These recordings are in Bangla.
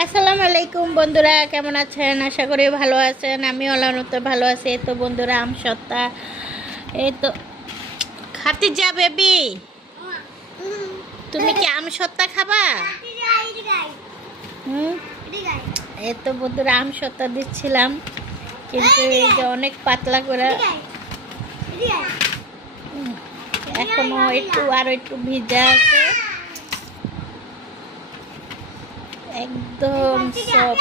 আসসালামু আলাইকুম বন্ধুরা, কেমন আছেন? আশা করি ভালো আছেন। আমি আল্লাহর মতো ভালো আছি। এই তো বন্ধুরা, আম সত্তা এই তো খাতে যা বেবি। তুমি কি আম সত্তা খাবা? হুম, এই তো বন্ধুরা, আম সত্তা দিচ্ছিলাম, কিন্তু এই যে অনেক পাতলা করে এখনো আরো একটু ভিজা আছে, একদম সব।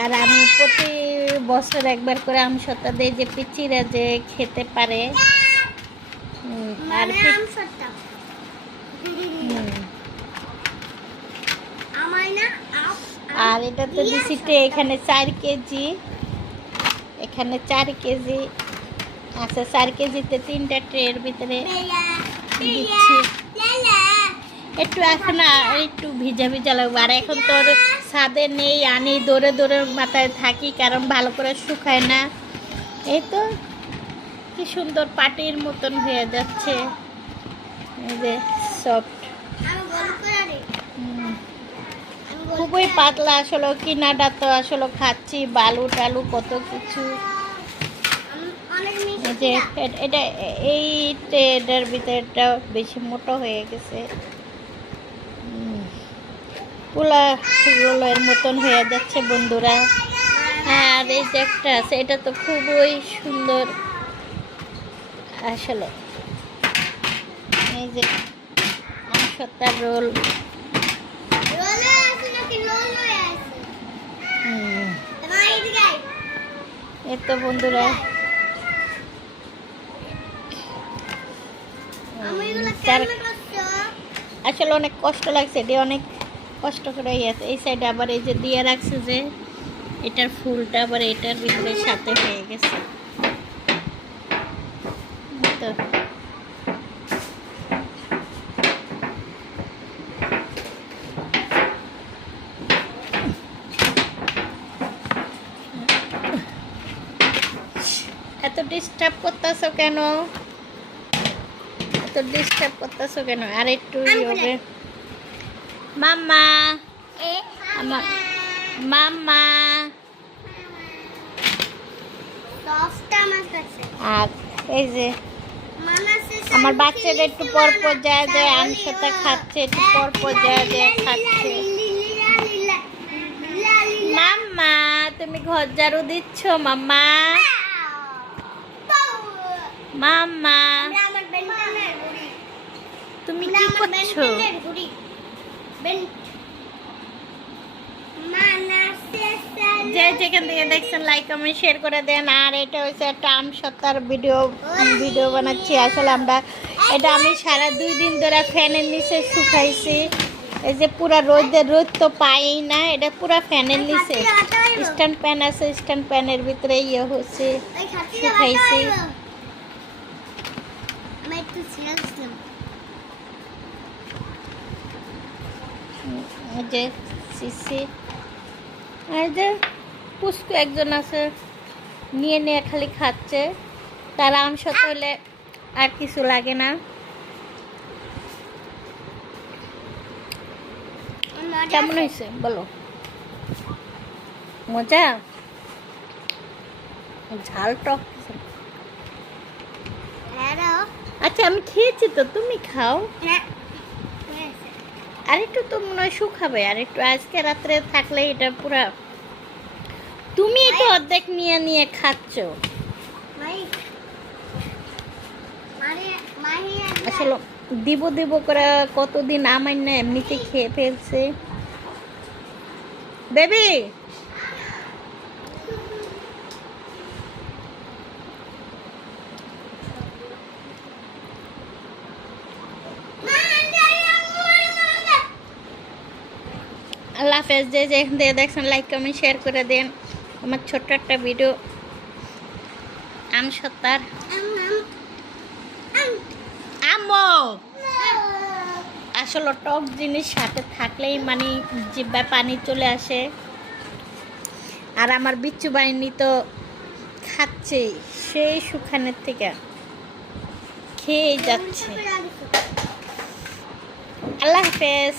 আর আমি প্রতি বছর একবার করে আম সত্তা দিই, যে পিচিরা যে খেতে পারে। আর আর এটা তো দিচ্ছি এখানে 4 কেজি, এখানে 4 কেজি আচ্ছা 4 কেজিতে 3টা ট্রের ভিতরে দিচ্ছি। একটু এখন একটু ভিজা ভিজা লাগবে। আর এখন তো ছাদে নেই, আনি দৌড়ে দৌড়ে মাথায় থাকি, কারণ ভালো করে শুকায় না। এই তো কি সুন্দর পাটির মতন হয়ে যাচ্ছে, এই যে সফট, খুবই পাতলা। আসলে কিনাটা তো আসলে খাচ্ছি বালু টালু কত কিছু। যে এটা এই ট্রেডের ভিতরটা বেশি মোটা হয়ে গেছে, পোলা রোলের মতন হয়ে যাচ্ছে বন্ধুরা। আর এই যে একটা আছে, এটা তো খুবই সুন্দর আসলে। এই যে আম সত্তার রোল, এই তো বন্ধুরা আসলে অনেক কষ্ট লাগছে, এটি অনেক কষ্ট করে আছে। এই সাইডে আবার এই যে দিয়ে রাখছে, যে এটার ফুলটা আবার এটার ভিতরে সাথে হয়ে গেছে। তো এত ডিস্টার্ব করতেছো কেন? এত ডিস্টার্ব করতেছো কেন? আর একটু হবে মাম্মা, আমার মাম্মা। আর এই যে আমার বাচ্চাটা একটু পর পর যায় যায় আম সত্তা খাচ্ছে, একটু পর পর যায় যায় খাচ্ছে। মাম্মা, তুমি ঘর ঝাড়ু দিচ্ছ? মাম্মা, মাম্মা, তুমি কি করছো? যে যেখান থেকে দেখছেন লাইক কমেন্ট শেয়ার করে দেন। আর এটা হচ্ছে একটা আম সত্তার ভিডিও বানাচ্ছি। আসলে আমরা এটা আমি সারা 2 দিন ধরে ফ্যানের নিচে শুকাইছি। এই যে পুরা রোদ তো পাই না, এটা পুরা ফ্যানের নিচে স্ট্যান্ড ফ্যান আছে, স্ট্যান্ড ফ্যানের ভিতরে ইয়ে হচ্ছে শুকাইছি। এই যে সিসি, এই যে পুষ্কু একজন আছে, নিয়ে নিয়ে খালি খাচ্ছে। তার আম সত্তা হলে আর কিছু লাগে না। কেমন হয়েছে বলো? মজা? ঝাল টক? আচ্ছা আমি খেয়েছি তো, তুমি খাও। আর একটু তো মনে হয় শুকাবে, আর একটু আজকে রাত্রে থাকলে এটা পুরা। তুমি তো অর্ধেক নিয়ে নিয়ে খাচ্ছ। আসলে দিব দিব করে কতদিন আমার না এমনিতে খেয়ে ফেলছে। বেবি, আল্লাহ হাফেজ। যে যেখান থেকে দেখছেন লাইক কমেন্ট শেয়ার করে দেন। আমার ছোট্ট একটা ভিডিও আম সত্তার। আম্মু, আসলে টক জিনিস সাথে থাকলেই মানে জিহ্বায় পানি চলে আসে। আর আমার বিচ্ছু বাহিনী তো খাচ্ছে সেই সুখানের থেকে, খেয়ে যাচ্ছে। আল্লাহ হাফেজ।